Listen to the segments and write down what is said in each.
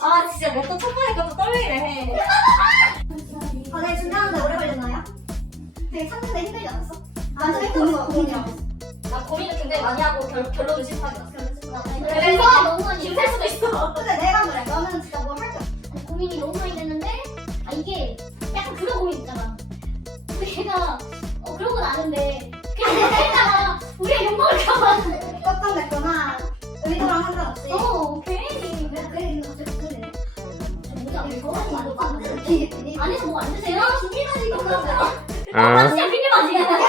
아 진짜 몇번첫 번에 것도 떨리네 해. 아, 네, 준비하는데 오래 걸렸나요? 되게 찾는데 힘들지 않았어? 아, 저 힘든 거 고민이라고. 나 고민을 굉장히 많이 하고 결, 결론을 실패하게 났어. 그래, 이거 너무 많이 안. 안에서 뭐안 드세요? 준비만 이거 그러면. 아 진짜 비밀맞이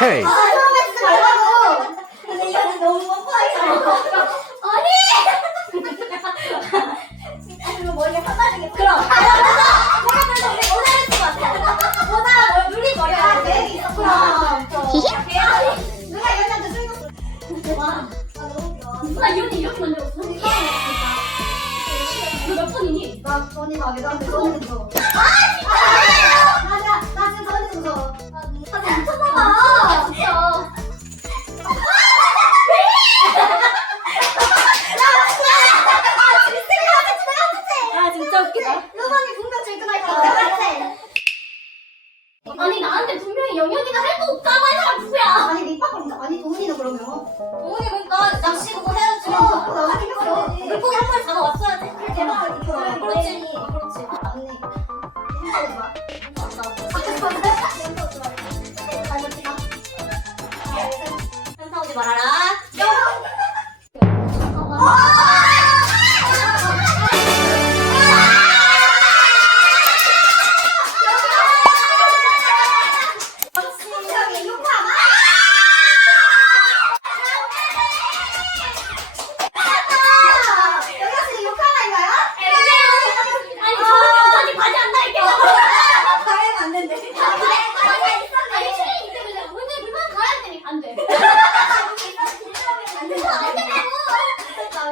Hey. 아, 쓰지 말라고. 근데 이거는 너무 뻔뻔하게 아니 아니, 이거 머리가 사다리게 그럼. 내가 그래서 우리 오다를 것 같아. 오다가 널 누리 아, 버려야 계획이 돼. 있었구나. 계획이 누가 이랬냐고 쓰고. 와 아, 너무 귀여워. 누가 이 언니 이렇게 만들었어? 너몇 번이니? 나 전이 나한테 전이 무서워. 아, 맞아. 나 지금 전이 무서 그러면. 그러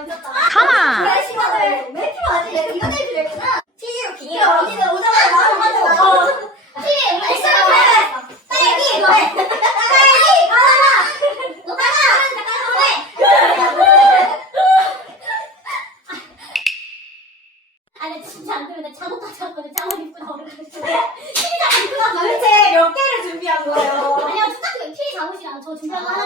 그래 시간을 왜 필요하지? 이거 필요했구나. TV로 오자마자. 딸기, 바나나. 아니 진짜 안 되면 나 잠옷 가져왔거든. 잠옷 입고 나오는 거. 도대체 몇 개를 준비한 거예요? 똑같은 티 잠옷이랑 저 준비한 거 아, 여자네.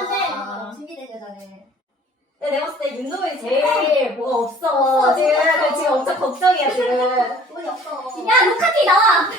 근데 내가 봤을 때 윤도현이 제일 뭐가 없어. 지금 그래서 지금 엄청 걱정이야 지금. 돈이 없어. 야 루카티 나와.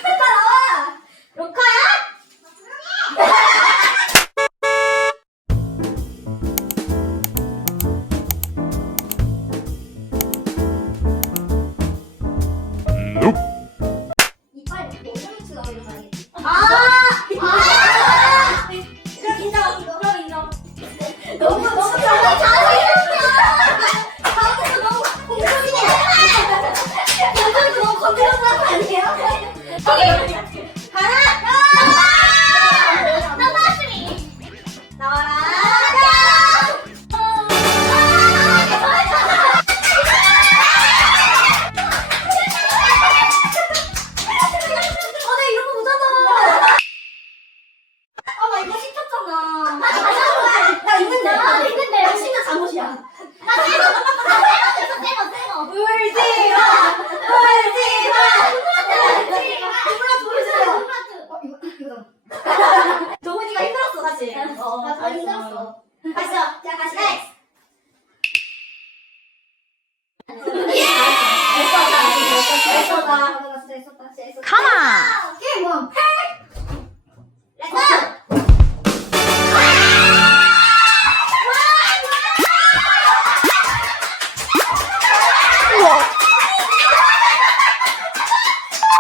했었다. 가마. 게임 뭐?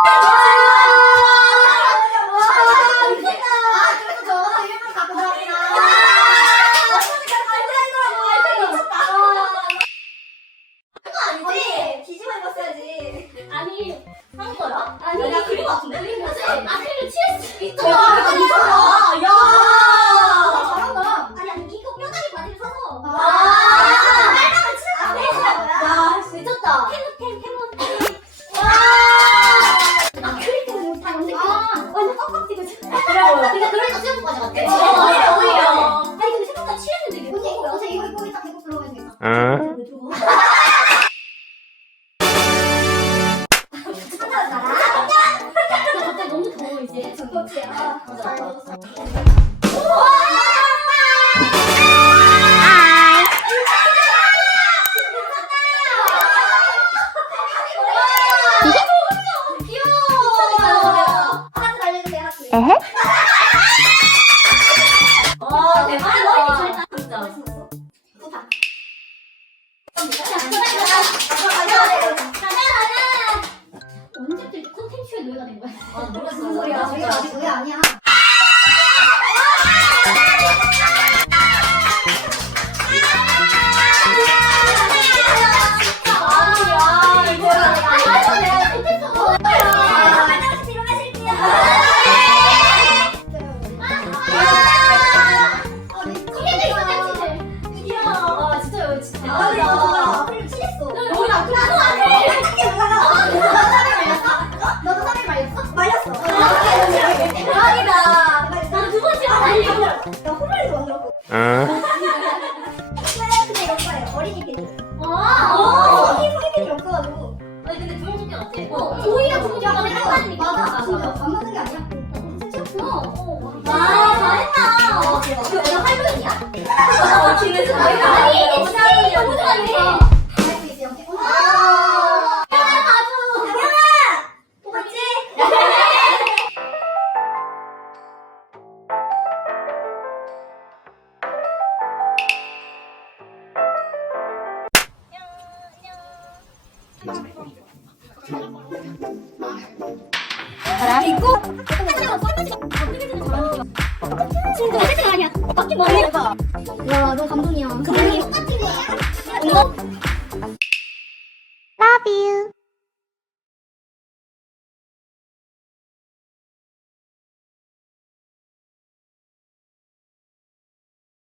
아 아니 야, 그림 같은데? 칠할 수 있어. 야! 잘한다. 아니 아니 이거 뼈다귀 바지를 사서. 아! 빨강을 치는 거야. 야, 미쳤다. 템. 아, 다. 아. 완전 뻑뻑지고 진짜. 그래 보여. 근데 그러니까 수영복까지 같아. 이제. 그렇지. 아. 귀여워. 하트 알려주세요, 하트. 와, 소리야? 저 번째 아니야. 나 만들었고. 어? 콘텐츠가 아니야. 밖에 뭐야? 와, 너 감동이야. 감동이. Love you.